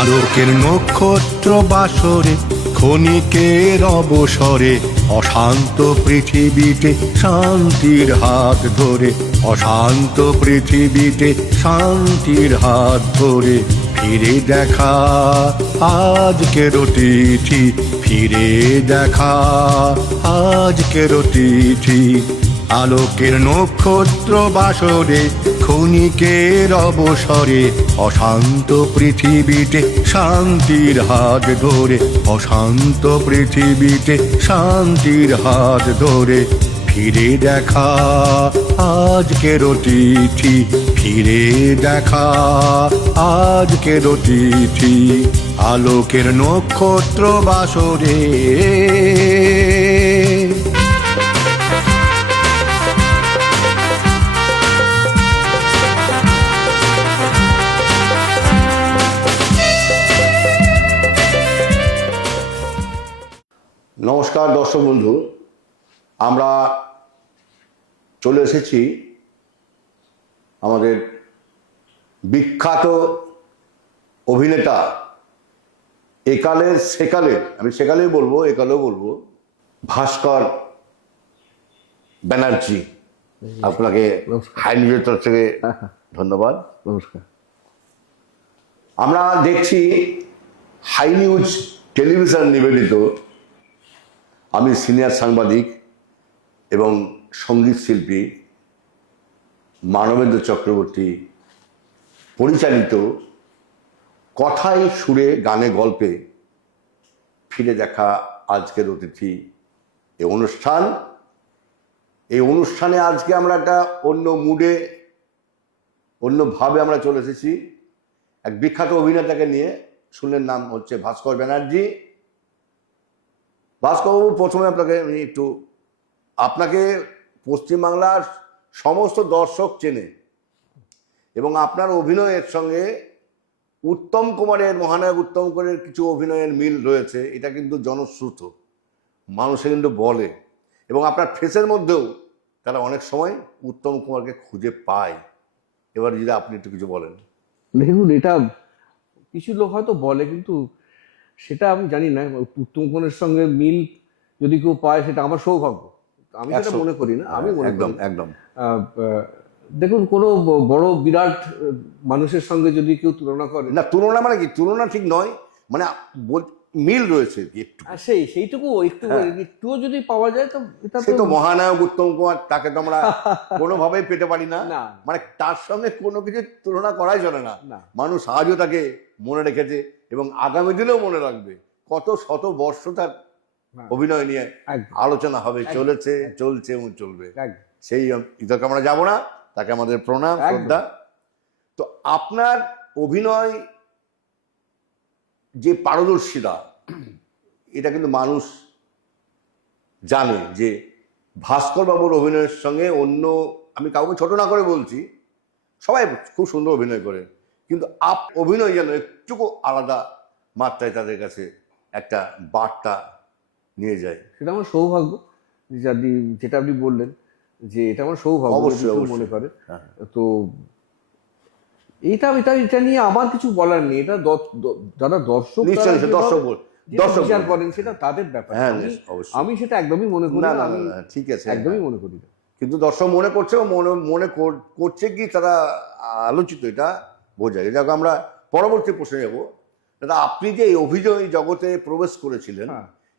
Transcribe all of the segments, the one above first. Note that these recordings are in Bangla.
আলোকের নক্ষত্র বাসরে ক্ষণিকের অবসরে অশান্ত পৃথিবীতে শান্তির হাত ধরে, অশান্ত পৃথিবীতে শান্তির হাত ধরে ফিরে দেখা আজকের তিথি, ফিরে দেখা আজকের তিথি। আলোকের নক্ষত্র বাসরে ক্ষণিকের অবসরে অশান্ত পৃথিবীতে শান্তির হাত ধরে, অশান্ত পৃথিবীতে শান্তির হাত ধরে ফিরে দেখা আজকের তিথি, ফিরে দেখা আজকের তিথি। আলোকের নক্ষত্র বাসরে। নমস্কার দর্শক বন্ধু, আমরা চলে এসেছি আমাদের বিখ্যাত অভিনেতা, একালের সেকালের, আমি সেকালেই বলবো, একালেও বলবো, ভাস্কর ব্যানার্জি। আপনাকে হাই নিউজের তরফ থেকে ধন্যবাদ। নমস্কার। আমরা দেখছি হাই নিউজ টেলিভিশন নিবেদিত, আমি সিনিয়র সাংবাদিক এবং সঙ্গীত শিল্পী মানবেন্দ্র চক্রবর্তী পরিচালিত কথায় সুরে গানে গল্পে ফিরে দেখা আজকের অতিথি এই অনুষ্ঠান। এই অনুষ্ঠানে আজকে আমরা একটা অন্য মুডে, অন্যভাবে আমরা চলে এসেছি এক বিখ্যাত অভিনেতাকে নিয়ে। শুনলেন, নাম হচ্ছে ভাস্কর ব্যানার্জি। ভাস্করবাবু, প্রথমে আপনাকে পশ্চিমবাংলার সমস্ত দর্শক চেনে এবং আপনার অভিনয়ের সঙ্গে উত্তম কুমারের, মহানায়ক উত্তম কুমারের কিছু অভিনয়ের মিল রয়েছে, এটা কিন্তু জনশ্রুত, মানুষে কিন্তু বলে, এবং আপনার ফেসের মধ্যেও তারা অনেক সময় উত্তম কুমারকে খুঁজে পায়। এবার যদি আপনি একটু কিছু বলেন। দেখুন, এটা কিছু লোক হয়তো বলে, কিন্তু সেটা আমি জানি না। উত্তম কুমারের সঙ্গে মিল যদি কেউ পায়, সেটা আমার সৌভাগ্য। আমি সেটা মনে করি না। আমি মনে করি একদম দেখুন, কোনো বড় বিরাট মানুষের সঙ্গে যদি কেউ তুলনা করে, না, তুলনা মানে কি, তুলনা ঠিক নয়, মানে মিল রয়েছে একটু, সেইটুকু একটুও যদি পাওয়া যায় তো এটা সে তো মহানায়ক উত্তম কুমার, তাকে তো আমরা কোনোভাবেই পেতে পারি না। না, মানে তার সঙ্গে কোনো কিছু তুলনা করাই চলে না। মানুষ আজও তাকে মনে রেখেছে এবং আগামী দিনেও মনে রাখবে। কত শত বর্ষ তার অভিনয় নিয়ে আলোচনা হবে, চলেছে, চলছে এবং চলবে। সেই ইতকে আমরা যাব না, তাকে আমাদের প্রণাম, শ্রদ্ধা। তো আপনার অভিনয় যে পারদর্শিতা, এটা কিন্তু মানুষ জানে যে ভাস্কর বাবুর অভিনয়ের সঙ্গে অন্য, আমি কাউকে ছোট না করে বলছি, সবাই খুব সুন্দর অভিনয় করে, কিন্তু অভিনয় যেন একটুকু আলাদা মাত্রায় তাদের কাছে একটা বার্তা নিয়ে যায়। সেটা আমার সৌভাগ্য। যেটা আপনি বললেন যে এটা আমার সৌভাগ্য, অবশ্যই মনে করে। তো এটা নিয়ে আমার কিছু বলার নেই। এটা যারা দর্শক বিচার করেন, সেটা তাদের ব্যাপার। আমি সেটা একদমই মনে করি না। ঠিক আছে, একদমই মনে করি না, কিন্তু দর্শক মনে করছে, মনে করছে কি তারা আলোচিত, এটা বোঝা যায়। যাক, আমরা পরবর্তী প্রশ্নে যাব। দাদা, আপনি যে এই অভিনয় জগতে প্রবেশ করেছিলেন,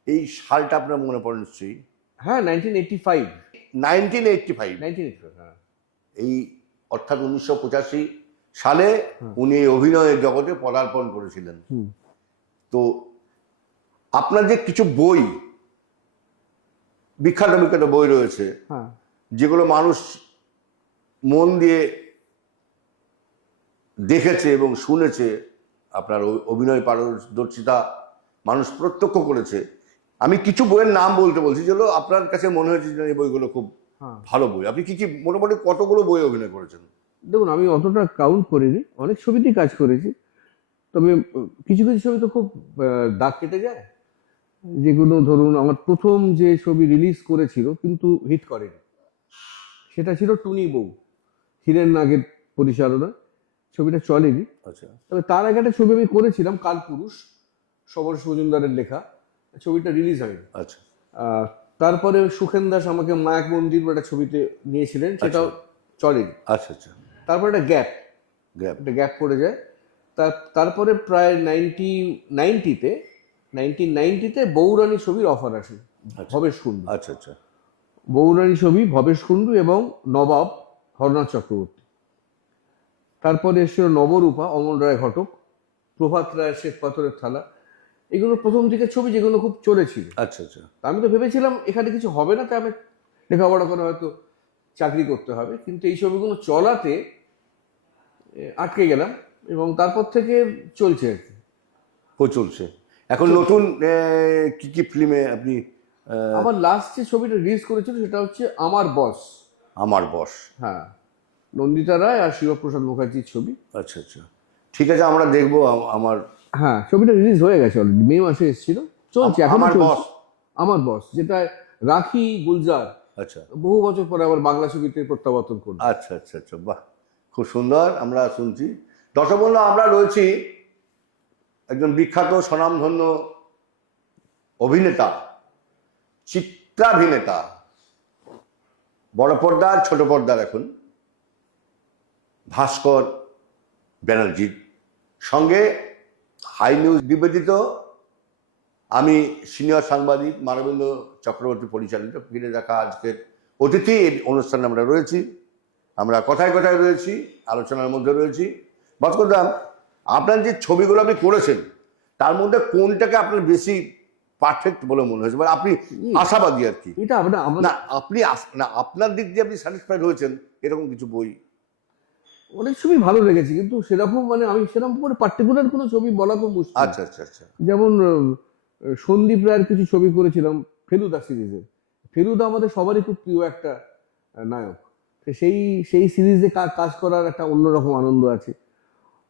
এই সালটা আপনার মনে পড়ে নিশ্চয়ই? হ্যাঁ, 1985। এই অর্থাৎ 1985 সালে উনি অভিনয়ের জগতে পদার্পণ করেছিলেন। তো আপনার যে কিছু বই, বিখ্যাত বিখ্যাত বই রয়েছে, যেগুলো মানুষ মন দিয়ে দেখেছে এবং শুনেছে, আপনার অভিনয় পারদর্শিতা মানুষ প্রত্যক্ষ করেছে। আমি কিছু বইয়ের নাম বলতে বলছি, যেগুলো আপনার কাছে মনে হয়েছে যে এই বইগুলো খুব ভালো বই। আপনি কি মোটামুটি কতগুলো বই অভিনয় করেছেন? দেখুন, আমি অতটা কাউন্ট করিনি, অনেক ছবিতেই কাজ করেছি। তবে কিছু কিছু ছবি তো খুব দাগ কেটে যায়, যেগুলো ধরুন আমার প্রথম যে ছবি রিলিজ করেছিল কিন্তু হিট করেনি, সেটা ছিল টুনি বউ, হিরেন নাগের পরিচালনা। ছবিটা চলেনি। আচ্ছা তবে তার আগে একটা ছবি আমি করেছিলাম, কালপুরুষ, সমরেশ মজুমদারের লেখা, ছবিটা রিলিজ হয়নি। আচ্ছা আহ, তারপরে সুখেন দাস আমাকে মায়াক মন্দির বলে একটা ছবিতে নিয়েছিলেন, সেটাও চলেনি। আচ্ছা আচ্ছা তারপরে একটা গ্যাপ গ্যাপ পড়ে যায়। তারপরে প্রায় 1990-তে বৌরানী ছবির অফার আসে, ভবেশ কুন্ডু। আচ্ছা আচ্ছা বৌরানী ছবি ভবেশ কুন্ডু এবং নবাব হরনাথ চক্রবর্তী। তারপরে এসেছিল নবরূপা, অমল রায় ঘটক, প্রভাত রায় শ্বেত পাথরের থালা। এগুলো প্রথম দিকের ছবি যেগুলো খুব চলেছিল। আচ্ছা আচ্ছা তা আমি তো ভেবেছিলাম এখানে কিছু হবে না, তাই আমি লেখাপড়া করে হয়তো চাকরি করতে হবে, কিন্তু এই ছবিগুলো চলাতে আটকে গেলাম এবং তারপর থেকে চলছে আর কি। ও চলছে। এখন নতুন কি কি ফিল্মে আপনি আমার লাস্ট যে ছবিটা রিলিজ করেছিল সেটা হচ্ছে আমার বস। আমার বস। হ্যাঁ, নন্দিতা রায় আর শিবপ্রসাদ মুখার্জির ছবি। আচ্ছা আচ্ছা ঠিক আছে, আমরা দেখবো। আমার হ্যাঁ, ছবিটা রিলিজ হয়ে গেছে অলরেডি, মে মাসে এসেছিল, চলছে এখন। আমার বস। আমার বস, যেটা রাখি গুলজার আচ্ছা বহু বছর পরে আবার বাংলা ছবিতে প্রত্যাবর্তন করলো। আচ্ছা আচ্ছা আচ্ছা বাহ, খুব সুন্দর। আমরা শুনছি দর্শক বন্ধু, আমরা রয়েছি একজন বিখ্যাত স্বনামধন্য অভিনেতা, চিত্রাভিনেতা, বড় পর্দার ছোট পর্দার এখন ভাস্কর ব্যানার্জির সঙ্গে হাই নিউজ নিবেদিত আমি সিনিয়র সাংবাদিক মানবেন্দ্র চক্রবর্তী পরিচালিত ফিরে দেখা আজকের অতিথি এই অনুষ্ঠানে আমরা রয়েছি। আমরা কথায় কথায় রয়েছি, আলোচনার মধ্যে রয়েছি। ভাস্করদা, আপনার যে ছবিগুলো আপনি করেছেন তার মধ্যে কোনটাকে আপনার বেশি পারফেক্ট বলে মনে হয়েছে, মানে আপনি আশাবাদী আর কি? এটা না আপনি না আপনার দিক দিয়ে আপনি স্যাটিসফাইড হয়েছেন এরকম কিছু বই? অনেক ছবি ভালো লেগেছে, কিন্তু সেরকম মানে আমি সেরকম করে পার্টিকুলার কোনো ছবি বলা খুব মুশকিল। আচ্ছা আচ্ছা আচ্ছা যেমন সন্দীপ রায়ের কিছু ছবি করেছিলাম ফেলুদা সিরিজে। ফেলুদা আমাদের সবারই খুব প্রিয় একটা নায়ক, তো সেই সিরিজে কাজ করার একটা অন্যরকম আনন্দ আছে।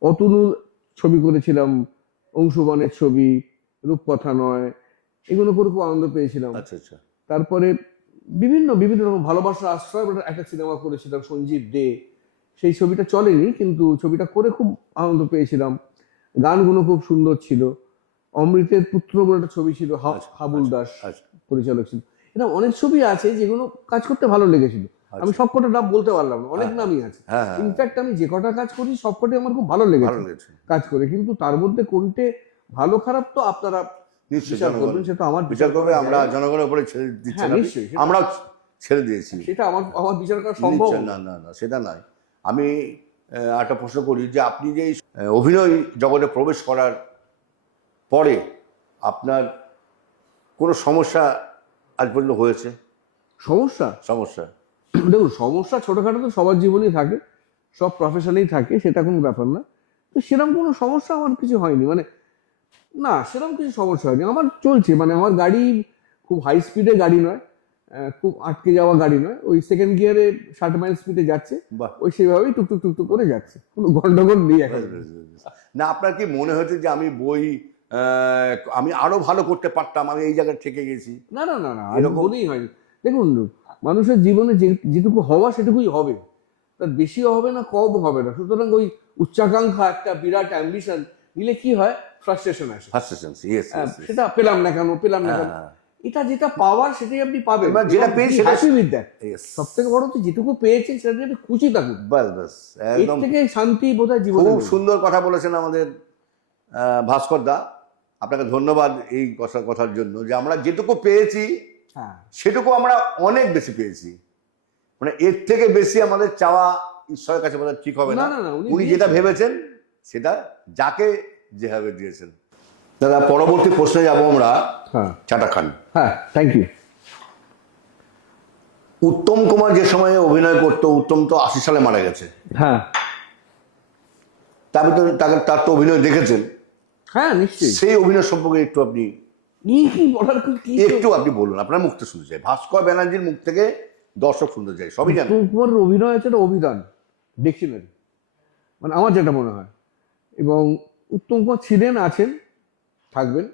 অতনুর ছবি করেছিলাম, অংশুমানের ছবি, রূপকথা নয়, এগুলো করে খুব আনন্দ পেয়েছিলাম। আচ্ছা আচ্ছা তারপরে বিভিন্ন রকম ভালোবাসার আশ্রয় বলে একটা সিনেমা করেছিলাম সঞ্জীব দে, সেই ছবিটা চলেনি, কিন্তু ছবিটা করে খুব আনন্দ পেয়েছিলাম। গানগুলো খুব সুন্দর ছিল। অমৃতের পুত্র বলে একটা ছবি ছিল, হাবুল দাস আচ্ছা পরিচালক ছিল। এটা অনেক ছবি আছে যেগুলো কাজ করতে ভালো লেগেছিল। আমি সব কটা নাম বলতে পারলাম না, অনেক নামই আছে। হ্যাঁ হ্যাঁ ইনফ্যাক্ট আমি যে কটা কাজ করি সব কটাই আমার খুব ভালো ভালো লেগেছে লেগেছে। কাজ করে, কিন্তু তার মধ্যে কোনটে ভালো খারাপ তো আপনারা নিশ্চয়ই বিচার জনগণ করবেন, সেটা আমার বিচার করবে। করার আমরা জায়গা। জনগণের উপরে ছেড়ে দিচ্ছি হ্যাঁ, না, নিশ্চয়ই, সেটা- আমরাও ছেড়ে দিয়েছি। সেটা আমার বিচার করা সম্ভব। নিশ্চয়ই, না না না সেটা নয়। আমি একটা প্রশ্ন করি যে আপনি যে এই অভিনয় জগতে প্রবেশ করার পরে আপনার কোনো সমস্যা আজ পর্যন্ত হয়েছে? সমস্যা সমস্যা দেখুন, সমস্যা ছোটখাটো তো সবার জীবনেই থাকে, সব প্রফেশনেই থাকে, সেটা কোনো ব্যাপার না। তো সেরকম কোনো সমস্যা আমার কিছু হয়নি, মানে না সেরকম কিছু সমস্যা হয়নি। আমার চলছে, মানে আমার গাড়ি খুব হাই স্পিডে গাড়ি নয়, খুব আটকে যাওয়া গাড়ি নয়, ওই সেকেন্ড গিয়ারে 60 মাইল স্পিডে যাচ্ছে, বাহ। ওই সেভাবেই টুকটুক টুকটুক করে যাচ্ছে, কোনো গন্ডগোল নেই এখন। না আপনার কি মনে হয়েছে যে আমি বই আমি আরো ভালো করতে পারতাম, আমি এই জায়গায় থেকে গেছি? না না না না, এরকম মনেই হয়নি। দেখুন, মানুষের জীবনে যেটুকু হওয়া সেটুকুই হবে, তার বেশিও হবে না, কম হবে না। সুতরাং ওই উচ্চাকাঙ্ক্ষা, একটা বিরাট অ্যাম্বিশন নিলে কি হয়, ফ্রাস্ট্রেশন আসে। সেটা পেলাম না কেন, এটা যেটা পাওয়ার সেটাই আপনি পাবেন, যেটা পেয়ে সেটা হ্যাপি উইথ দ্যাট। সব থেকে বড় হচ্ছে যেটুকু পেয়েছেন সেটা আপনি খুশি থাকুন, বাস বাস, এর একদম থেকে শান্তি বোধহয় জীবনে খুব সুন্দর কথা বলেছেন আমাদের ভাস্কর দা। আপনাকে ধন্যবাদ এই কথার জন্য, যে আমরা যেটুকু পেয়েছি হ্যাঁ, সেটুকু আমরা অনেক বেশি পেয়েছি। মানে এর থেকে বেশি আমাদের চাওয়া ঈশ্বরের কাছে বোধহয় ঠিক হবে না। না, না, না, উনি যেটা ভেবেছেন সেটা যাকে যেভাবে দিয়েছেন। দাদা, পরবর্তী প্রশ্নে যাবো আমরা। হ্যাঁ চাটা খান। হ্যাঁ, থ্যাংক ইউ। উত্তম কুমার যে সময়ে অভিনয় করতো, উত্তম তো 80 সালে মারা গেছে, হ্যাঁ তার তার তো অভিনয় দেখেছেন, হ্যাঁ নিশ্চয়ই। সেই অভিনয় সম্পর্কে একটু আপনি কি বলার, কি একটু আপনি বলুন, আপনার মুখ থেকে শুনতে চাই, ভাস্কর ব্যানার্জির মুখ থেকে দর্শক শুনতে চাই। সবই জানেন, উত্তম কুমারের অভিনয় আছে একটা অভিধান, ডিকশনারি, মানে আমার যেটা মনে হয়। এবং উত্তম কুমার ছিলেন, আছেন, থাকবেন,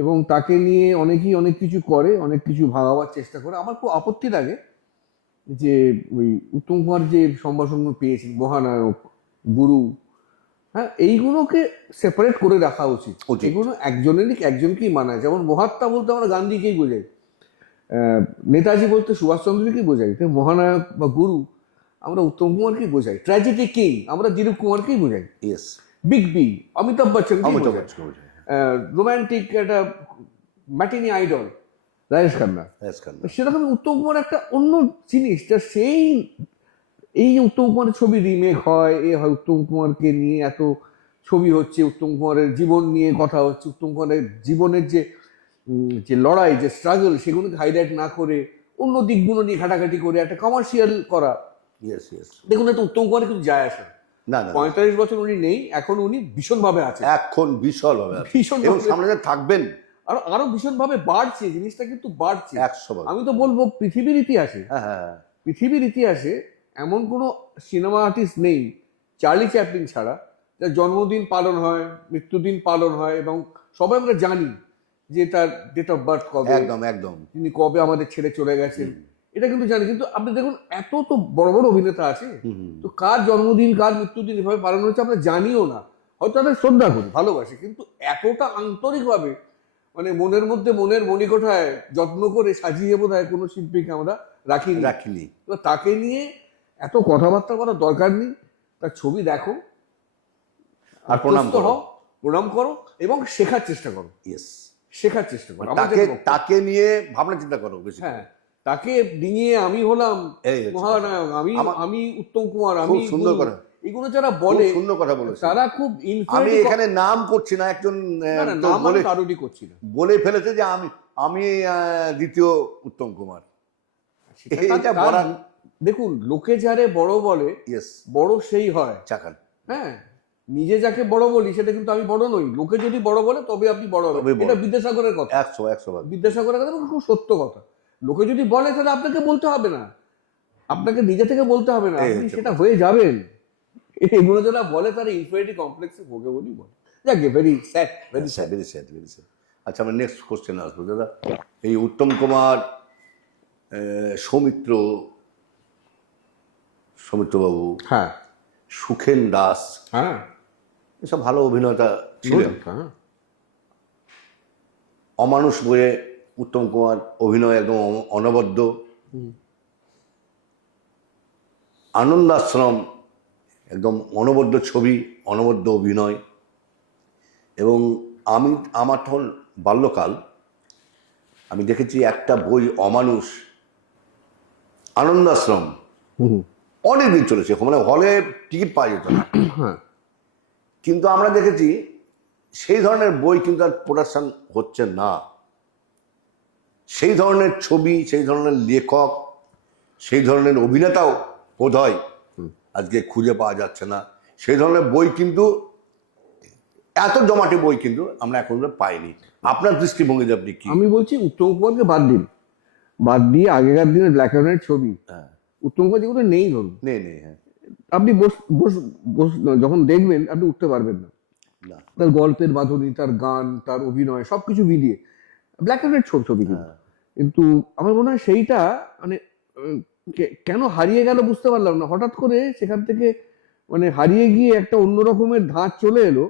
এবং তাকে নিয়ে অনেকেই অনেক কিছু করে, অনেক কিছু ভাগাবার চেষ্টা করে। আমার খুব আপত্তি লাগে যে ওই উত্তম কুমার যে সম্ভাষণ পেয়েছেন, মহানায়ক, গুরু, হ্যাঁ, এইগুলোকে সেপারেট করে রাখা উচিত। উচিত। এগুলো একজনকেই মানায়। যেমন মহাত্মা বলতে আমরা গান্ধীকেই বোঝাই, নেতাজি বলতে সুভাষচন্দ্রকেই বোঝাই, মহানায়ক বা গুরু আমরা উত্তম কুমারকেই বোঝাই, ট্র্যাজেডি কিং আমরা দিলীপ কুমারকেই বোঝাই, yes, big B Amitabh Bachchan, Amitabh Bachchan বোঝায়। রোমান্টিক একটা ম্যাটিনি আইডল রাজেশ খান্না। রাজেশ খান্না। সেরকম উত্তম কুমার একটা অন্য জিনিস, যা সেই এই যে উত্তম কুমারের ছবি রিমেক হয়, হয় উত্তম কুমারকে নিয়ে এত ছবি হচ্ছে, উত্তম কুমারের জীবন নিয়ে কথা হচ্ছে, উত্তম কুমারের জীবনের যে লড়াই, যে স্ট্রাগল, সেগুলোকে হাইলাইট না করে অন্য দিকগুলো নিয়ে ঘাটাঘাটি করে একটা কমার্শিয়াল করা। Yes yes. দেখুন, এত উত্তম কুমারের কিছু যায় আসে না না, 45 বছর উনি নেই, এখন উনি ভীষণভাবে আছে, এখন বিশাল হবে, ভীষণ এবং সামনে যে থাকবেন আরো আরো ভীষণভাবে বাড়ছে, জিনিসটা কিন্তু বাড়ছে 100 আমি তো বলবো পৃথিবীর ইতিহাসে, হ্যাঁ হ্যাঁ, পৃথিবীর ইতিহাসে এমন কোনো সিনেমা আর্টিস্ট নেই চার্লি চ্যাপলিন ছাড়া যার জন্মদিন পালন হয়, মৃত্যুদিন পালন হয়, এবং সবাই আমরা জানি যে তার ডেট অফ বার্থ কবে, একদম একদম, তিনি কবে আমাদের ছেড়ে চলে গেছেন, এটা কিন্তু জানি। কিন্তু আপনি দেখুন, এত তো বড় বড় অভিনেতা আছে, তো কার জন্মদিন কার মৃত্যুদিন এভাবে পালন হচ্ছে আমরা জানিও না, হয়তো আমরা শ্রদ্ধা করি, ভালোবাসি, কিন্তু এতটা আন্তরিকভাবে মানে মনের মধ্যে, মনের মণিকোঠায় যত্ন করে সাজিয়ে বোধহয় কোনো শিল্পীকে আমরা রাখিনি। তো তাকে নিয়ে এত কথাবার্তা করার দরকার নেই, তার ছবি দেখো আর প্রণাম আত্মস্থ করো। হও, প্রণাম করো এবং শেখার চেষ্টা করো। ইয়েস, শেখার চেষ্টা করো। তাকে নিয়ে ভাবনা চিন্তা করো বেশি। হ্যাঁ, তাকে নিয়ে আমি হলাম মহানায়ক, আমি উত্তম কুমার, আমি সুন্দর করে এগুলো যারা বলে, সুন্দর কথা বলেছে, তারা খুব আমি এখানে নাম করছি না, একজন কারোরই করছি না, বলে ফেলেছে যে আমি দ্বিতীয় উত্তম কুমার। দেখুন, লোকে যারে বড় বলে, বড় সেই হয় চাকান। হ্যাঁ, নিজে যাকে বড় বলি সেটা কিন্তু আমি বড় নই, লোকে যদি বড় বলে তবে আপনি বড় হবেন। এটা বিদ্যাসাগরের কথা, 100 বিদ্যাসাগরের কথা, খুব সত্য কথা। লোকে যদি বলে তাহলে আপনাকে বলতে হবে না, আপনাকে নিজে থেকে বলতে হবে না, আপনি সেটা হয়ে যাবেন। এগুলো যারা বলে তারা ইনফিরিয়রিটি কমপ্লেক্সে ভোগে বলেই বলে। যাকে very sad, very sad, very sad, very sad. আচ্ছা, আমরা নেক্সট কোশ্চেন আসবো দাদা। এই উত্তম কুমার, সৌমিত্রবাবু, হ্যাঁ, সুখেন দাস, হ্যাঁ, এসব ভালো অভিনেতা ছিলেন। অমানুষ বইয়ে উত্তম কুমার অভিনয় একদম অনবদ্য। আনন্দ আশ্রম একদম অনবদ্য ছবি, অনবদ্য অভিনয়। এবং আমার তখন বাল্যকাল, আমি দেখেছি একটা বই অমানুষ, আনন্দ আশ্রম, অনেকদিন চলেছে, মানে হলে টিকিট পাওয়া যেত না, কিন্তু আমরা দেখেছি সেই ধরনের বই কিন্তু আর প্রোডাকশন হচ্ছে না, সেই ধরনের ছবি, সেই ধরনের লেখক, সেই ধরনের অভিনেতাও বোধহয় আজকে খুঁজে পাওয়া যাচ্ছে না। সেই ধরনের বই কিন্তু, এত জমাটে বই কিন্তু আমরা এখন পাইনি। আপনার দৃষ্টিভঙ্গিতে আপনি কি? আমি বলছি উত্তম কুমারকে বাদ দিয়ে আগেকার দিনে ব্ল্যাক অ্যান্ড হোয়াইট ছবি, উত্তম কুমার যেগুলো নেই, ধরুন নেই, হ্যাঁ, আপনি যখন দেখবেন আপনি উঠতে পারবেন না। তার গল্পের বাঁধনি, তার গান, তার অভিনয়, সবকিছু মিলিয়ে ব্ল্যাক অ্যান্ড হোয়াইট ছবি। কিন্তু আমার মনে হয় সেইটা মানে কেন হারিয়ে গেল বুঝতে পারলাম না। হঠাৎ করে সেখান থেকে মানে হারিয়ে গিয়ে একটা অন্য রকমের ধাঁচ চলে এলো,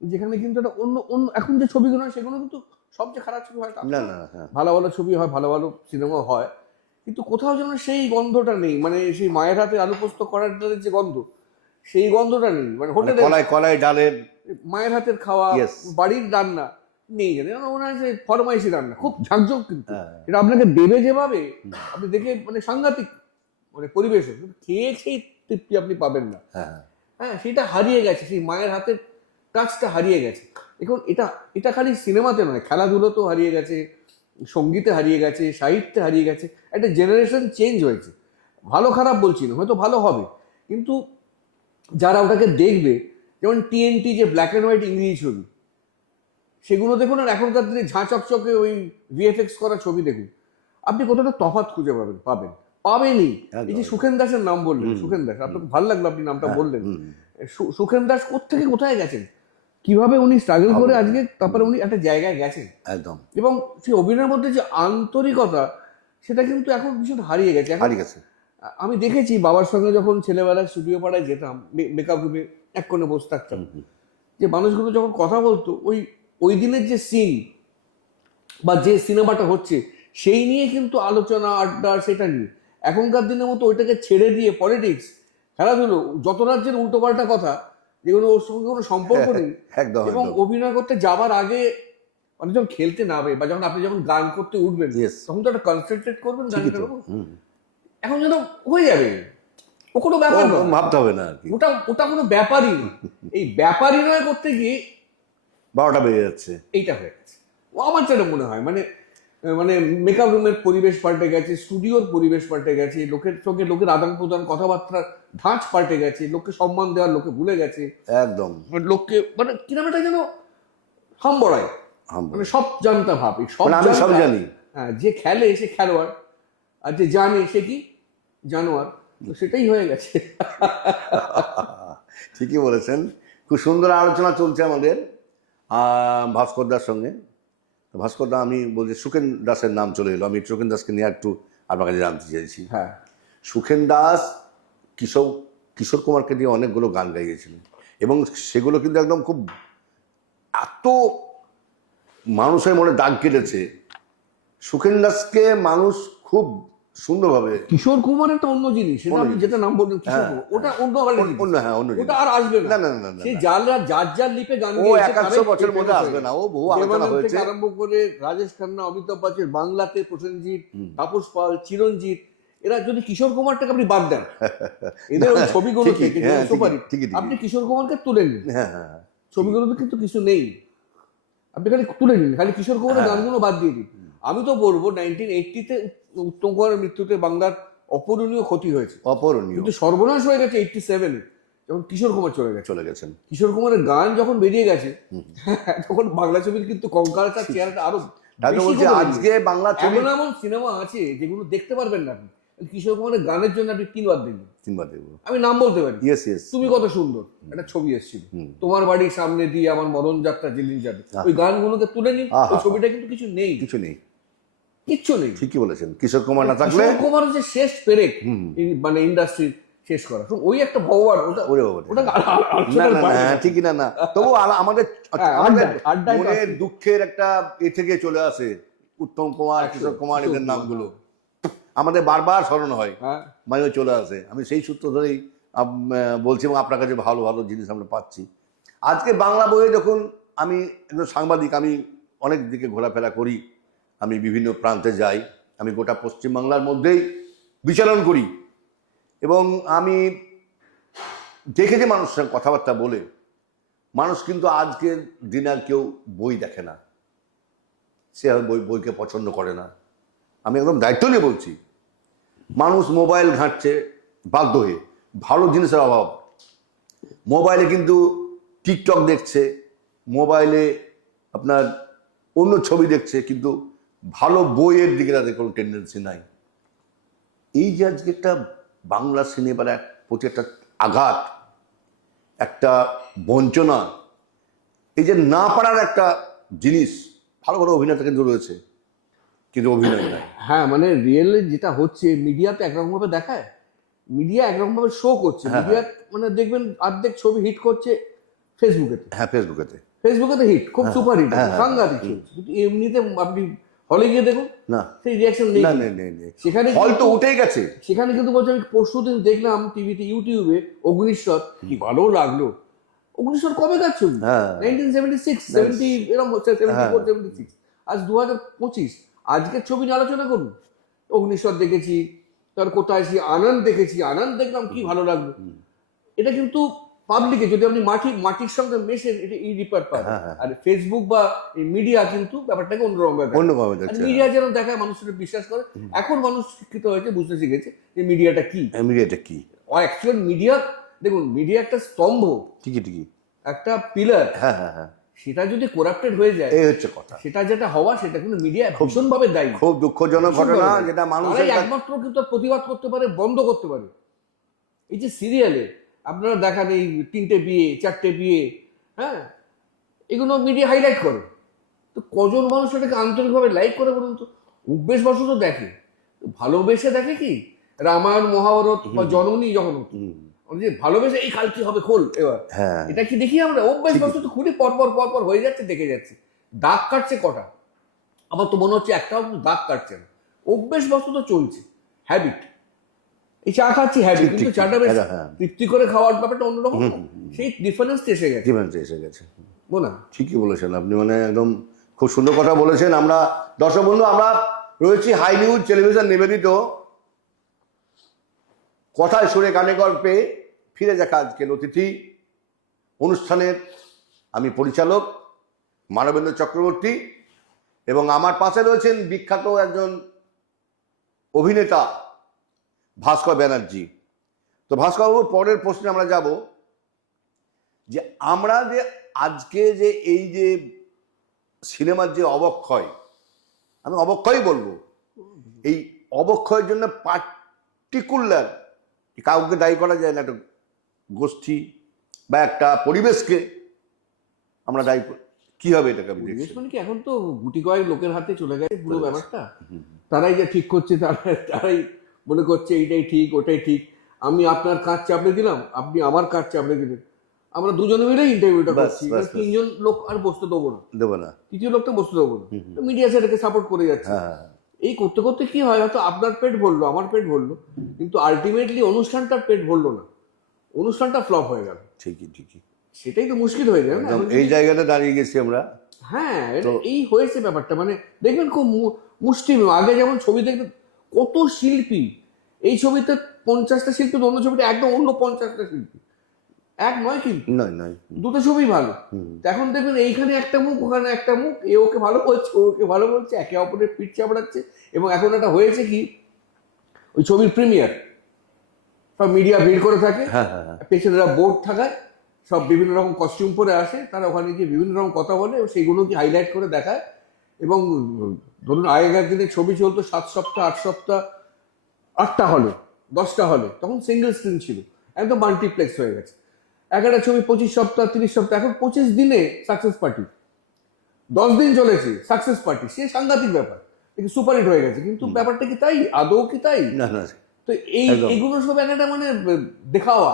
যেখানে কিন্তু একটা অন্য এখন যে ছবিগুলো হয় সেগুলো কিন্তু সবচেয়ে খারাপ ছবি হয় না, ভালো ভালো ছবি হয়, ভালো ভালো সিনেমা হয়, কিন্তু কোথাও যেন সেই গন্ধটা নেই। মানে সেই মায়ের হাতে আলু পোস্ত করার যে গন্ধ, সেই গন্ধটা নেই। মানে হোটেলে কলাই ডালের মায়ের হাতের খাওয়া, বাড়ির রান্না নেই, জানি মনে হয় যে ফরমাইশি রান্না, খুব ঝাঁকঝক, কিন্তু এটা আপনাকে দেবে যেভাবে, আপনি দেখে মানে সাংঘাতিক মানে পরিবেশ, খেয়ে তৃপ্তি আপনি পাবেন না। হ্যাঁ, সেটা হারিয়ে গেছে, সেই মায়ের হাতের টাচটা হারিয়ে গেছে। এখন এটা খালি সিনেমাতে নয়, খেলাধুলোতেও হারিয়ে গেছে, সঙ্গীতে হারিয়ে গেছে, সাহিত্যে হারিয়ে গেছে। একটা জেনারেশন চেঞ্জ হয়েছে, ভালো খারাপ বলছি না, হয়তো ভালো হবে, কিন্তু যারা ওটাকে দেখবে, যেমন TNT যে ব্ল্যাক অ্যান্ড হোয়াইট ইংরেজি ছবি, সেগুলো দেখুন, আর এখনকার দিনে ঝাঁ চকচকে ওই VFX করা ছবি দেখুন, আপনি কতটা তফাৎ খুঁজে পাবেনই। এই যে সুখেন দাসের নাম বললেন, সুখেন দাস, আপনার ভালো লাগলো আপনি নামটা বললেন। সুখেন দাস কোত্থেকে কোথায় গেছেন, কিভাবে উনি স্ট্রাগল করে আজকে তারপরে উনি একটা জায়গায় গেছেন একদম, এবং সেই অভিনয়ের মধ্যে যে আন্তরিকতা, সেটা কিন্তু এখন ভীষণ হারিয়ে গেছে। আমি দেখেছি বাবার সঙ্গে যখন ছেলেবেলায় স্টুডিও পাড়ায় যেতাম, মেকআপ রুমে এক কোণে বসে থাকতাম, যে মানুষগুলো যখন কথা বলতো ওই দিনের যে সিন বা যে সিনেমাটা হচ্ছে সেই নিয়ে কিন্তু আলোচনা আড্ডা, সেটা নিয়ে। এখনকার দিনের মতো ওইটাকে ছেড়ে দিয়ে পলিটিক্স, খেলাধুলো, যত রাজ্যের উল্টোপাল্টা কথা যেগুলো ওর সঙ্গে কোনো সম্পর্ক নেই, একদম এবং একদম। অভিনয় করতে যাবার আগে মানে যখন খেলতে নামে বা যখন আপনি যখন গান করতে উঠবেন, Yes. তখন তো একটা কনসেন্ট্রেট করবেন ঠিকই গানটার তো। উপর। হুম। এখন যেন হয়ে যাবে, ও কোনো ব্যাপার নয়, ভাবতে হবে না আর কি, ওটা ওটা কোনো ব্যাপারই না। এই ব্যাপারই নয় করতে গিয়ে 12টা বেজে যাচ্ছে। এইটা হয়ে গেছে। ও আমার যেটা মনে হয় মানে মানে মেকআপ রুমের পরিবেশ পাল্টে গেছে, স্টুডিওর পরিবেশ পাল্টে গেছে, লোকের সঙ্গে লোকের আদান প্রদান, কথাবার্তার ধাঁচ পাল্টে গেছে, লোককে সম্মান দেওয়ার লোকে ভুলে গেছে, একদম লোককে মানে কিরম একটা যেন হাম্বড়ায়, মানে সব জানতা ভাব, এই সব মানে আমি সব জানতা। জানি। হ্যাঁ, যে খেলে সে খেলোয়াড়, আর যে জানে সে কি জানোয়ার, তো সেটাই হয়ে গেছে। ঠিকই বলেছেন। খুব সুন্দর আলোচনা চলছে আমাদের ভাস্কর দার সঙ্গে। তো ভাস্কর দা, আমি বলছি সুখেন দাসের নাম চলে এলো, আমি সুখেন দাসকে নিয়ে একটু আপনার কাছে জানতে চাইছি। হ্যাঁ, সুখেন দাস কিশোর কুমারকে দিয়ে অনেকগুলো গান গাইয়েছিলেন, এবং সেগুলো কিন্তু একদম খুব এত মানুষের মনে দাগ কেটেছে। সুখেন দাসকে মানুষ খুব সুন্দরভাবে, কিশোর কুমার একটা অন্য জিনিস, সেটা আপনি যেটা নাম বললেন কিশোর কুমার, ওটা অন্য আলাদা জিনিস। অন্য জিনিস। ওটা আর আসবে না না। না না না সেই না। যার লিপে গান ও গেয়েছে, 100 বছরের তারাই মধ্যে famous আসবে হয়েছে। না, ও বহু আলোচনা দেবানন্দ হয়েছে। থেকে আরম্ভ করে রাজেশ খান্না, অমিতাভ বচ্চন, বাংলাতে প্রসেনজিৎ, তাপস পাল, চিরঞ্জিত, এরা যদি কিশোর কুমারটাকে আপনি বাদ দেন, এদের ওই ছবিগুলো ঠিকই, থেকে হ্যাঁ, সুপারহিট, ঠিকই, ঠিকই। আপনি কিশোর কুমারকে তুলে নিন, হ্যাঁ হ্যাঁ, ছবিগুলোতে কিন্তু কিছু নেই, আপনি খালি তুলে নিন, খালি কিশোর কুমারের গানগুলো বাদ দিয়ে দিন। আমি তো বলবো 1980-তে উত্তম কুমারের মৃত্যুতে বাংলার অপূরণীয় ক্ষতি হয়েছে, অপরণীয়। কিন্তু সর্বনাশ হয়ে গেছে 87-এ যখন কিশোর কুমার চলে গেছেন। কিশোর কুমারের গান যখন বেরিয়ে গেছে, তখন বাংলা ছবির কিন্তু কঙ্কালটার চেহারাটা আরো তাই তো বেশি বলছি, করে আজকে বেরিয়েছে। বাংলা ছবি এমন এমন সিনেমা আছে যেগুলো দেখতে পারবেন না আপনি, কিশোর কুমারের গানের জন্য আপনি 3 বার দেখবেন। তিনবার দেখবো। আমি নাম বলতে পারি, ইয়েস ইয়েস। তুমি কত সুন্দর একটা ছবি এসেছিল, তোমার বাড়ির সামনে দিয়ে আমার মরণ যাত্রা যেদিন যাবে, ওই গানগুলোকে তুলে নিন, ওই ছবিটা কিন্তু কিছু নেই, কিছু নেই। কিচ্ছু নেই। ঠিকই বলেছেন, কিশোর কুমার না থাকলে। কিশোর কুমার যে শেষ পেরেক মানে ইন্ডাস্ট্রি শেষ করা, ওই একটা ভগবান, ওটা ওরে বাবা। ওটা না আলোচনার না না, বাইরে। হ্যাঁ, ঠিকই না না, তবু আমাদের হ্যাঁ, আমাদের আড্ডায় মনের দুঃখের একটা থেকে চলে আসে উত্তম কুমার, কিশোর কুমার, এদের কিশোর নামগুলো আমাদের বারবার স্মরণ হয়, হ্যাঁ, মাঝে চলে আসে। আমি সেই সূত্র ধরেই বলছি, এবং আপনার কাছে ভালো ভালো জিনিস আমরা পাচ্ছি। আজকে বাংলা বইয়ে যখন আমি একজন সাংবাদিক, আমি অনেক দিকে ঘোরাফেরা করি, আমি বিভিন্ন প্রান্তে যাই, আমি গোটা পশ্চিমবাংলার মধ্যেই বিচরণ করি, এবং আমি দেখেছি মানুষের সঙ্গে কথাবার্তা বলে, মানুষ কিন্তু আজকের দিনে আর কেউ বই দেখে না, সে আর বইকে পছন্দ করে না। আমি একদম দায়িত্ব নিয়ে বলছি, মানুষ মোবাইল ঘাঁটছে বাধ্য হয়ে, ভালো জিনিসের অভাব। মোবাইলে কিন্তু টিকটক দেখছে, মোবাইলে আপনার অন্য ছবি দেখছে, কিন্তু ভালো বইয়ের দিকে তাদের কোনো টেন্ডেন্সি নাই। এই যে আজকে একটা বাংলা সিনেমার প্রতি একটা আঘাত, একটা বঞ্চনা, এই যে না পারার একটা জিনিস, ভালো ভালো অভিনেতা কিন্তু রয়েছে, কিন্তু অভিনয় নাই। হ্যাঁ, মানে রিয়েল যেটা হচ্ছে, মিডিয়াতে একরকম ভাবে দেখায়, মিডিয়া একরকম ভাবে শো করছে, মিডিয়া মানে দেখবেন অর্ধেক ছবি হিট করছে ফেসবুকেতে, হ্যাঁ, ফেসবুকেতে হিট, খুব সুপার হিট, সাংঘাতিক চলছে, কিন্তু এমনিতে আপনি হলে গিয়ে দেখুন না, সেই রিয়াকশন নেই। না নেই, সেখানে হল তো উঠেই গেছে। সেখানে কিন্তু বলছে, আমি পরশুদিন দেখলাম টিভিতে, ইউটিউবে, অগ্নিশ্বর, কি ভালো লাগলো। অগ্নিশ্বর কবে কাজ ছবি? 1976, 70, এরকম 74, 76, আজ 2025, আজকের ছবি নিয়ে আলোচনা করুন। অগ্নিশ্বর দেখেছি, তার কোথায় আছি, আনন্দ দেখেছি, আনন্দ দেখলাম, কি ভালো লাগলো। এটা কিন্তু পাবলিকে, যদি আপনি মাটির সঙ্গে মেশেন, এটা এই রিপার্ট পাবে। আর ফেসবুক বা এই মিডিয়া কিন্তু ব্যাপারটাকে অন্যরকম অন্যভাবে দেখছে। মিডিয়া যেন দেখায়, মানুষ সেটা বিশ্বাস করে। এখন মানুষ শিক্ষিত হয়েছে, বুঝতে শিখেছে যে মিডিয়াটা কি। মিডিয়াটা কি, অ্যাকচুয়াল মিডিয়া, দেখুন, মিডিয়া একটা স্তম্ভ, ঠিকই, একটা পিলার। হ্যাঁ, সেটা যদি করাপ্টেড হয়ে যায়, এই হচ্ছে কথা। সেটা যেটা হওয়া, সেটা কিন্তু মিডিয়া ভীষণ ভাবে দায়ী। খুব দুঃখজনক ঘটনা, যেটা মানুষের একমাত্র কিন্তু প্রতিবাদ করতে পারে, বন্ধ করতে পারে। এই যে সিরিয়ালে আপনারা দেখান, এই 3টে বিয়ে, 4টে বিয়ে, হ্যাঁ, এগুলো মিডিয়া হাইলাইট করে, তো কজন মানুষ এটাকে আন্তরিকভাবে লাইক করে বলুন তো? অভ্যেসবশত দেখে, ভালোবেসে দেখে কি? রামায়ণ, মহাভারত বা জননী যখন হতো, যে ভালোবেসে এই কাল কি হবে খোল এবার, হ্যাঁ এটা কি দেখি আমরা অভ্যাস বস্তু খুলে পরপর পরপর হয়ে যাচ্ছে, দেখে যাচ্ছে। দাগ কাটছে কটা, আমার তো মনে হচ্ছে একটাও দাগ কাটছে না, অভ্যেস বস্তু তো চলছে, হ্যাবিট। এই চা খাচ্ছি হ্যাবিট, কিন্তু চাটা বেশ তৃপ্তি করে খাওয়ার ব্যাপারটা অন্যরকম, সেই ডিফারেন্স এসে গেছে, ডিফারেন্স এসে গেছে। বলা ঠিকই বলেছেন আপনি, মানে একদম খুব সুন্দর কথা বলেছেন। আমরা দর্শক বন্ধু, আমরা রয়েছি হাই নিউজ টেলিভিশন নিবেদিত কথায় সুরে গানে গল্পে ফিরে দেখা আজকের অতিথি অনুষ্ঠানের। আমি পরিচালক মানবেন্দ্র চক্রবর্তী, এবং আমার পাশে রয়েছেন বিখ্যাত একজন অভিনেতা ভাস্কর ব্যানার্জি। তো ভাস্করবাবু, পরের প্রশ্নে আমরা যাব যে আমরা যে আজকে যে এই যে সিনেমার যে অবক্ষয়, আমি অবক্ষয়ই বলবো, এই অবক্ষয়ের জন্য পার্টিকুলার কাউকে দায়ী করা যায় না, একটা গোষ্ঠী বা একটা পরিবেশকে আমরা দায়ী কি হবে এটাকে আমি দেখছি। মানে কি এখন তো গুটি কয়েক লোকের হাতে চলে গেছে পুরো ব্যাপারটা, তারাই যা ঠিক করছে, তারাই মনে করছে এইটাই ঠিক ওটাই ঠিক। আমি আপনার কাজ চাপড়ে দিলাম, আপনি আমার কাজ চাপড়ে দিলেন, আমরা দুজনে মিলে ইন্টারভিউটা করছি, তিনজন লোক আর বসতে দেবো না, তৃতীয় লোকটা বসতে দেবো না, মিডিয়া সেটাকে সাপোর্ট করে যাচ্ছে। এই করতে করতে কি হয়, হয়তো আপনার পেট ভরলো, আমার পেট ভরলো, কিন্তু আলটিমেটলি অনুষ্ঠানটার পেট ভরলো না, অনুষ্ঠানটা ফ্লপ হয়ে গেল। ঠিকই সেটাই তো মুশকিল হয়ে যায় না, এই জায়গাটা দাঁড়িয়ে গেছি আমরা। হ্যাঁ, এই হয়েছে ব্যাপারটা। মানে দেখবেন খুব মুষ্টিমেয়, আগে যেমন ছবি দেখবেন কত শিল্পী, এই ছবিতে 50টা শিল্পী, অন্য ছবিতে একদম অন্য 50টা শিল্পী, এক নয় কিন্তু নয় দুটো ছবি ভালো। এখন দেখবেন এইখানে একটা মুখ, ওখানে একটা মুখ, এ ওকে ভালো বলছে, ওকে ভালো বলছে, একে অপরের পিঠ চাপড়াচ্ছে। এবং এখন একটা হয়েছে কি, ওই ছবির প্রিমিয়ার সব মিডিয়া ভিড় করে থাকে, পেছনেরা বোর্ড থাকায় সব বিভিন্ন রকম কস্টিউম পরে আসে, তারা ওখানে গিয়ে বিভিন্ন রকম কথা বলে, সেইগুলোকে হাইলাইট করে দেখায়। এবং ধরুন আগেকার দিনে ছবি চলতো 7 সপ্তাহ 8 সপ্তাহ 8টা হলে 10টা হলে, তখন সিঙ্গেল স্ক্রিন ছিল, একদম মাল্টিপ্লেক্স হয়ে গেছে। একটা ছবি 25 সপ্তাহ 30 সপ্তাহ, এখন 25 দিনে সাকসেস পার্টি, 10 দিন চলেছে সাকসেস পার্টি, সে সাংঘাতিক ব্যাপার, সুপারহিট হয়ে গেছে। কিন্তু ব্যাপারটা কি তাই? আদৌ কি তাই? না। তো এইগুলো সব একটা মানে দেখাওয়া,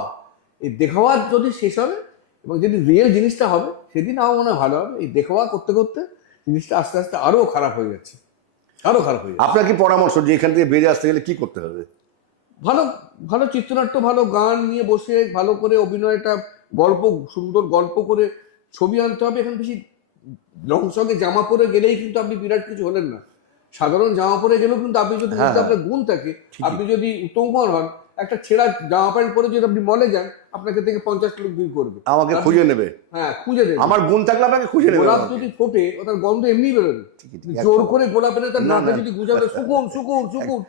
এই দেখাওয়া যদি শেষ হবে এবং যদি রিয়েল জিনিসটা হবে, সেদিন আমার মনে হয় ভালো হবে। এই দেখাওয়া করতে করতে জিনিসটা আস্তে আস্তে আরো খারাপ হয়ে যাচ্ছে, আরো খারাপ হয়ে যাচ্ছে। আপনার কি পরামর্শ যে এখান থেকে বেরিয়ে আসতে গেলে কি করতে হবে? ভালো ভালো চিত্রনাট্য, ভালো গান নিয়ে বসে ভালো করে অভিনয়টা, গল্প, সুন্দর গল্প করে ছবি আনতে হবে। এখন বেশি রং সঙ্গে জামা পরে গেলেই কিন্তু আপনি বিরাট কিছু হলেন না, সাধারণ জামা পরে গেলেও কিন্তু আপনি যদি আপনার গুণ থাকে, আপনি যদি উত্তম কুমার হন, একটা ছেঁড়া জামা প্যান্ট পরে যদি আপনি মলে যান, আপনাকে থেকে 50 লোক ভিড় করবে, আমাকে খুঁজে নেবে। হ্যাঁ, খুঁজে নেবে। আমার গুণ থাকলে আপনাকে খুঁজে নেবে। গোলাপ যদি ফোটে, ওটার গন্ধ এমনি বেরোবে, জোর করে গোলাপের তার নাকে যদি গুজাবে, শুকুন শুকুন শুকুন,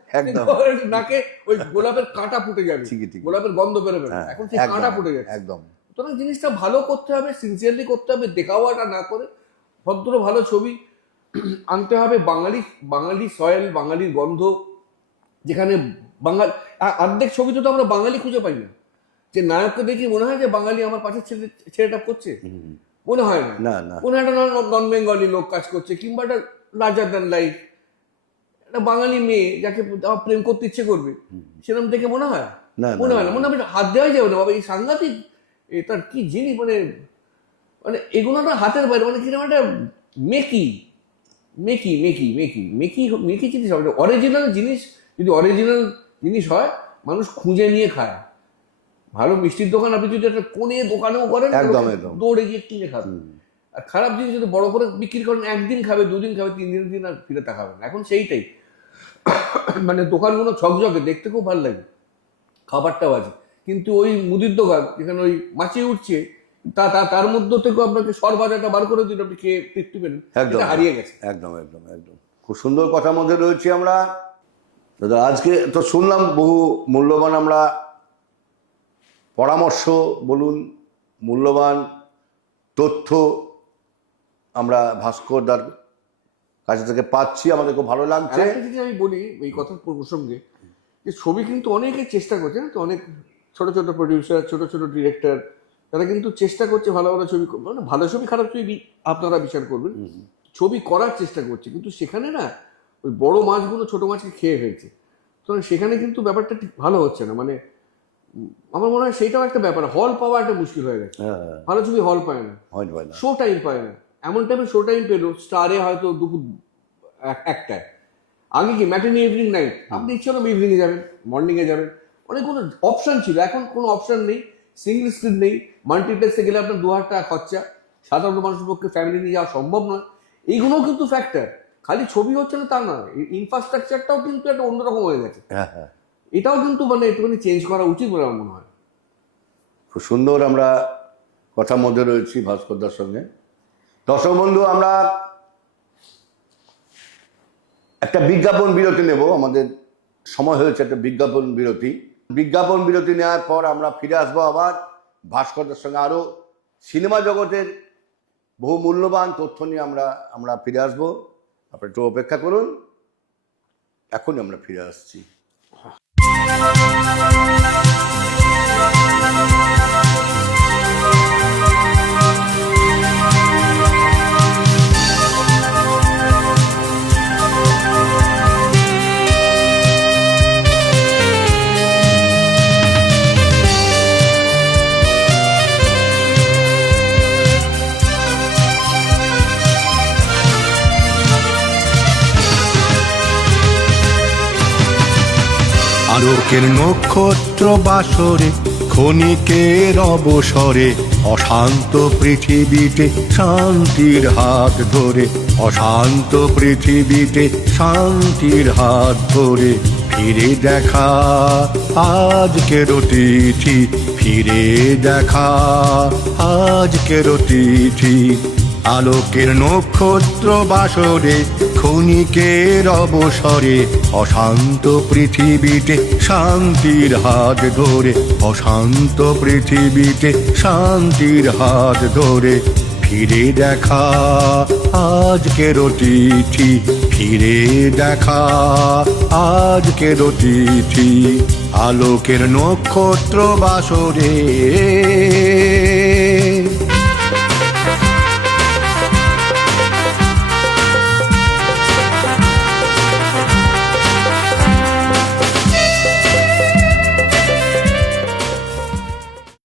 নাকে ওই গোলাপের কাঁটা ফুটে যাবে, গোলাপের গন্ধ বেরোবে, এখন সেই কাঁটা ফুটে যাচ্ছে। একদম। সুতরাং জিনিসটা ভালো করতে হবে, সিনসিয়ারলি করতে হবে, দেখাওয়াটা না করে ভদ্র ভালো ছবি আনতে হবে। বাঙালি সয়েল, বাঙালির গন্ধ, যেখানে বাঙালি অর্ধেক ছবিতে তো আমরা বাঙালি খুঁজে পাই না, যে নায়ককে দেখি মনে হয় যে বাঙালি আমার পাশের ছেলেটা করছে, মনে হয় না। কোনো একটা নন বেঙ্গলি লোক কাজ করছে, কিংবা একটা লার্জার দ্যান লাইফ একটা বাঙালি মেয়ে যাকে আমার প্রেম করতে ইচ্ছে করবে, সেরকম দেখে মনে হয় না, মনে হয় হাত দেওয়াই যাবে না বাবা, এই সাংঘাতিক, তার কি জিনিস, মানে এগুলো একটা হাতের বাইরে, মানে কিরকম একটা মেকি জিনিস হবে। অরিজিনাল জিনিস যদি অরিজিনাল জিনিস হয়, মানুষ খুঁজে নিয়ে খায়। ভালো মিষ্টির দোকান আপনি যদি একটা কোণে দোকানেও করেন, দৌড়ে গিয়ে কিনে খাবেন। আর খারাপ জিনিস যদি বড় করে বিক্রি করেন, একদিন খাবে, 2 দিন খাবে, 3 দিন আর ফিরে তাকাবে না। এখন সেইটাই, মানে দোকানগুলো ঝকঝকে দেখতে খুব ভালো লাগে, খাবারটা বাজে, কিন্তু ওই মুদির দোকান যেখানে ওই মাছি উঠছে, তার মধ্যে থেকে আপনাকে সরবাজারটা বার করে দিন, আপনি খেয়ে তৃপ্তি পেলেন, এটা হারিয়ে গেছে। একদম। খুব সুন্দর কথার মধ্যে রয়েছি আমরা দাদা। আজকে তো শুনলাম বহু মূল্যবান আমরা পরামর্শ বলুন, মূল্যবান তথ্য আমরা ভাস্কর দার কাছে থেকে পাচ্ছি, আমাদের খুব ভালো লাগছে। আমি বলি এই কথার প্রসঙ্গে, যে ছবি কিন্তু অনেকে চেষ্টা করছে, তো অনেক ছোট ছোট প্রডিউসার, ছোট ছোট ডিরেক্টর, তারা কিন্তু চেষ্টা করছে ভালো ভালো ছবি, মানে ভালো ছবি খারাপ ছবি আপনারা বিচার করবেন, ছবি করার চেষ্টা করছে, কিন্তু সেখানে না ওই বড় মাছগুলো ছোট মাছকে খেয়ে ফেলছে। তো সেখানে কিন্তু ব্যাপারটা ঠিক ভালো হচ্ছে না। মানে আমার মনে হয় সেইটাও একটা ব্যাপার, হল পাওয়া একটা মুশকিল হয়ে গেছে। হ্যাঁ, ভালো ছবি হল পায় না, হয় না। শো টাইম পায় না। এমন টাইপের শো টাইম পেলো স্টারে হয়তো দুপুর একটায়। আগে কি ম্যাটিনি ইভিনিং নাইট, আপনি ইচ্ছে হলো ইভিনিং এ যাবেন, মর্নিং এ যাবেন, অনেক কোনো অপশন ছিল। এখন কোনো অপশন নেই, সিঙ্গল স্ক্রিন নেই, মাল্টিপ্লেক্সে গেলে আপনার 2000 টাকা খরচা, সাধারণ মানুষের পক্ষে ফ্যামিলি নিয়ে যাওয়া সম্ভব নয়। এইগুলোও কিন্তু ফ্যাক্টর, খালি ছবি হচ্ছে না তা নয়, ইনফ্রাস্ট্রাকচারটাও কিন্তু একটা অন্যরকম হয়ে গেছে। হ্যাঁ হ্যাঁ, এটাও কিন্তু মানে একটুখানি চেঞ্জ করা উচিত বলে আমার মনে হয়। খুব সুন্দর আমরা কথার মধ্যে রয়েছি ভাস্করদার সঙ্গে। দর্শক বন্ধু, আমরা একটা বিজ্ঞাপন বিরতি নেব, আমাদের সময় হয়েছে একটা বিজ্ঞাপন বিরতি। বিজ্ঞাপন বিরতি নেওয়ার পর আমরা ফিরে আসবো আবার ভাস্করদার সঙ্গে, আরো সিনেমা জগতের বহু মূল্যবান তথ্য নিয়ে আমরা ফিরে আসবো। আপনারা একটু অপেক্ষা করুন, এখনই আমরা ফিরে আসছি। আলোকের নক্ষত্র বাসরে ক্ষণিকের অবসরে অশান্ত পৃথিবীতে শান্তির হাত ধরে, অশান্ত পৃথিবীতে শান্তির হাত ধরে ফিরে দেখা আজকের তিথি, ফিরে দেখা আজকের তিথি। আলোকের নক্ষত্র বাসরে ক্ষণিকের অবসরে অশান্ত পৃথিবীতে শান্তির হাত ধরে, অশান্ত পৃথিবীতে শান্তির হাত ধরে ফিরে দেখা আজকের তিথি, ফিরে দেখা আজকের তিথি। আলোকের নক্ষত্র বাসরে